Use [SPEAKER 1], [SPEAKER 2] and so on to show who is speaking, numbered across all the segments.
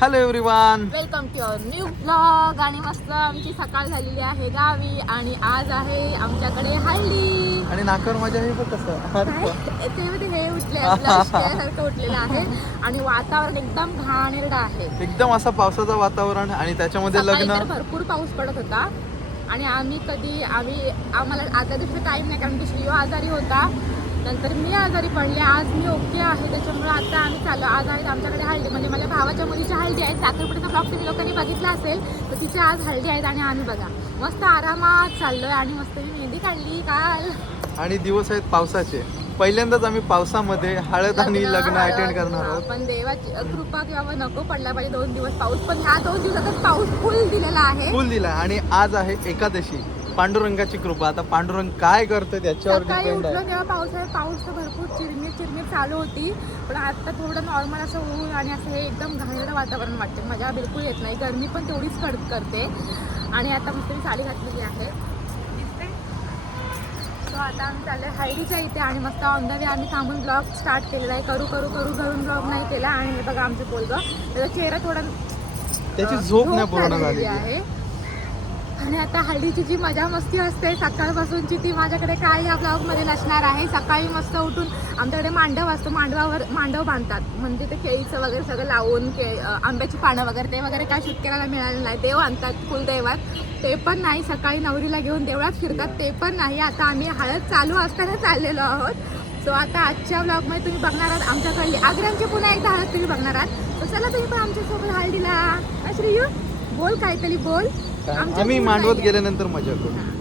[SPEAKER 1] Hello everyone
[SPEAKER 2] welcome to our new blog आणि मस्त आमची सकाळ झालेली आहे गावी आणि आज आहे आमच्याकडे हल्ली.
[SPEAKER 1] आणि नाकर माझ्या हे बघ कसं.
[SPEAKER 2] ते मध्ये हे उठले सारखं उठलेलं आहे. आणि वातावरण एकदम घाणेरडं आहे.
[SPEAKER 1] एकदम असं पावसाचं वातावरण आणि त्याच्यामध्ये लग्न.
[SPEAKER 2] भरपूर पाऊस पडत होता. आणि आम्ही कधी आम्ही आम्हाला आदल्या दिवशी टाईम नाही कारण श्रीयो आजारी होता. नंतर मी आजारी पडले आज मी ओके आहे त्याच्यामुळे आता आम्ही चाललो. आज आहेत आमच्याकडे हळदी म्हणजे माझ्या भावाच्या मुलीची हळदी आहे साखरपुड्याचा ब्लॉग तुम्ही लोकांनी बघितला असेल तर तिच्या आज हळदी आहेत आणि आम्ही बघा. मस्त आरामात चाललोय आणि मस्त मी मेहंदी काढली काल.
[SPEAKER 1] आणि दिवस आहेत पावसाचे. पहिल्यांदाच आम्ही पावसामध्ये हळद आणि लग्न अटेंड करणार आहोत.
[SPEAKER 2] पण देवाची कृपा किंवा नको पडला पाहिजे दोन दिवस पाऊस. पण ह्या दोन दिवसातच पाऊस फुल दिलेला आहे.
[SPEAKER 1] फुल दिला. आणि आज आहे एकादशी. पांडुरंगाची कृपा. आता पांडुरंग काय करतो त्याच्यावर
[SPEAKER 2] सकाळी
[SPEAKER 1] डिपेंड
[SPEAKER 2] उठलो
[SPEAKER 1] आहे
[SPEAKER 2] तेव्हा पाऊस आहे पाऊस तर भरपूर चिरमिर चिरमिर चालू होती. पण आता थोडं नॉर्मल असं ऊन आणि असं हे एकदम घाणेरडं वातावरण वाटते मजा बिलकुल येत नाही. गरमी पण तेवढीच कड करते. आणि आता मस्त मी साडी घातलेली आहे. दिसते सो आता आम्ही चाललोय हळदीच्या इथे आणि मस्त ऑन द वे आम्ही थांबून ब्लॉग स्टार्ट केलेला आहे. करू करू करू घरून ब्लॉग नाही केला. आणि हे बघा आमचं पोलगं त्याचा चेहरा थोडा
[SPEAKER 1] त्याची झोप नाही पूर्ण
[SPEAKER 2] झालेली. आहे. आणि आता हळदीची जी मजा मस्ती असते सकाळपासूनची ती माझ्याकडे काय या ब्लॉगमध्ये नसणार आहे. सकाळी मस्त उठून आमच्याकडे मांडव असतो मांडवावर मांडव बांधतात. म्हणजे ते केळीचं वगैरे सगळं लावून के आंब्याची पानं वगैरे ते वगैरे काय शूट करायला मिळालं नाही. देव आणतात कुलदैवात. ते पण नाही सकाळी नवरीला घेऊन देवळात फिरतात. ते पण नाही. आता आम्ही हळद चालू असताना चाललेलो आहोत. सो आता आजच्या ब्लॉगमध्ये तुम्ही बघणार आहात आमच्याकडली आग्र्यांची पुन्हा एकदा हळद तुम्ही बघणार आहात. तर चला तुम्ही पण आमच्यासोबत हळदीला. हा, श्रेयू? बोल काहीतरी बोल.
[SPEAKER 1] आम्ही मांडवत गेल्यानंतर मजा करू.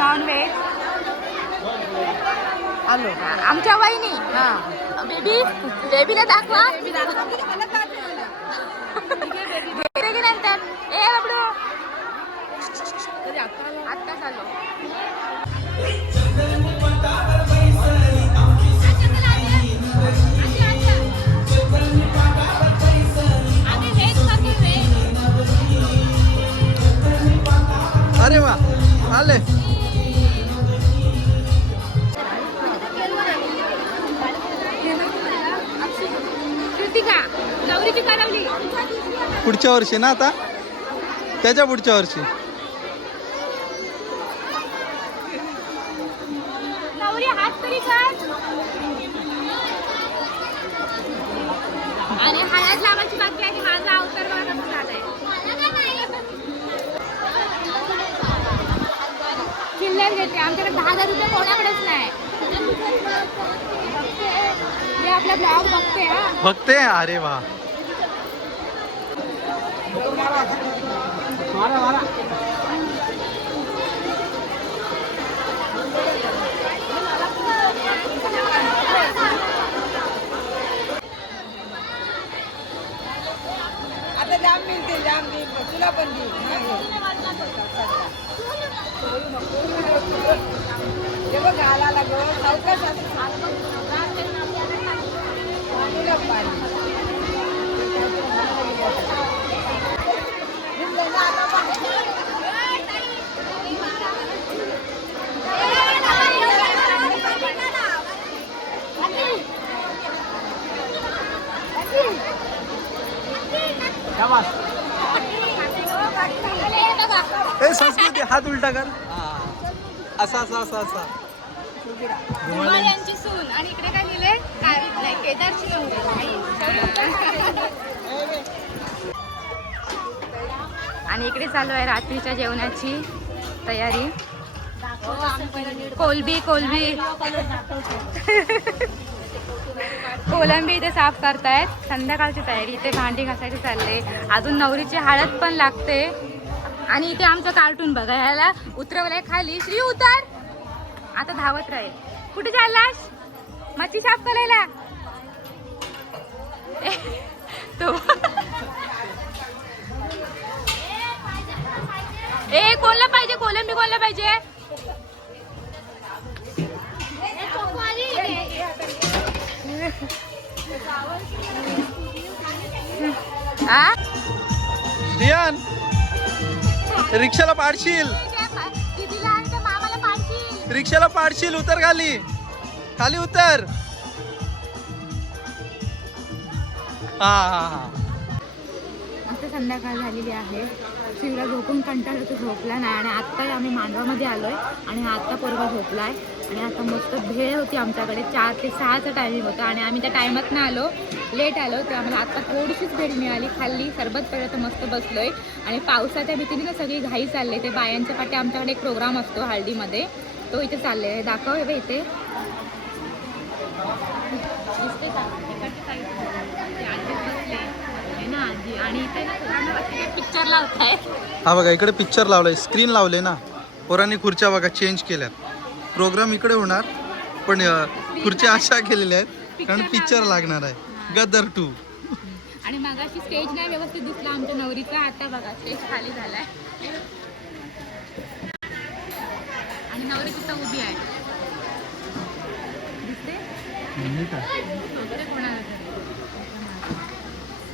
[SPEAKER 2] नॉन व्हेज आमच्या वहिनी. बेबी बेबीला दाखवा.
[SPEAKER 1] वर्षी ना आता? त्याच्या पुढच्या वर्षी.
[SPEAKER 2] आणि हळद लावायची बाकी आहे माझा अवतार बघा कसं झालाय चिल्लर घेते आमच्याकडे दहा हजार रुपये कोणाकडेच नाही. आपला ब्लॉग बघते हा.
[SPEAKER 1] बघते? अरे वा.
[SPEAKER 3] आता जाम मिळते जाम देईल तुला पण देईल हे बघ घाला लागो सावकाश पाणी.
[SPEAKER 1] ए संस्कृती हात उलटा कर. असा असा असा असा.
[SPEAKER 2] यांची सून. आणि इकडे काय लिहिले काय? नाही केदारची नवरी. आणि इकडे चालू आहे रात्रीच्या जेवणाची तयारी. कोलबी कोलबी. कोलंबी इथे साफ करतायत. संध्याकाळची तयारी इथे भांडी घासायची चालले. अजून नवरीची हळद पण लागते. आणि इथे आमचं कार्टून बघा ह्याला उतरवलंय खाली. श्री उतर! आता धावत राहील. कुठे चाललास? मच्छी साफ करायला. तो ए कोणला पाहिजे? कोलंबी कोणला पाहिजे? आ?
[SPEAKER 1] श्रियान रिक्षाला पाडशील. रिक्षाला पाडशील उतर खाली. खाली उतर. हा हा हा.
[SPEAKER 2] संध्याकाळ झालेली आहे. शिवला झोपून कंटाळा तो झोपला नाही. आणि आत्ताही आम्ही मांडवामध्ये आहे आणि हा आत्ता पोरगा आहे आणि आता मस्त भेळ होती आमच्याकडे. चार ते सहाचा टायमिंग होता. आणि आम्ही त्या टायमात ना आलो लेट आलो ते आम्हाला आत्ता थोडीशीच भेळ मिळाली. खाल्ली सरबत पर्यंत तर मस्त आहे आणि पावसाच्या भीतीने ना सगळी घाई चालले ते बायांच्या पाठी आमच्याकडे एक प्रोग्राम असतो हळदीमध्ये. तो इथे चालले दाखव हे इथे. दिसते का? आजी. आणि इथे पिक्चर
[SPEAKER 1] हा बघा इकडे पिक्चर लावलाय. स्क्रीन लावले ना. पोरांनी खुर्च्या बघा चेंज केल्यात. प्रोग्राम इकडे होणार पण खुर्च्या अशा केलेल्या आहेत कारण पिक्चर लागणार आहे. गदर टू.
[SPEAKER 2] आणि मगाशी स्टेज नाही व्यवस्थित दिसला आमच्या नवरीचा. आता बघा स्टेज खाली झालाय. आणि नवरी तिथं उभी आहे. दिसते? कोणाला.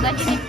[SPEAKER 1] надо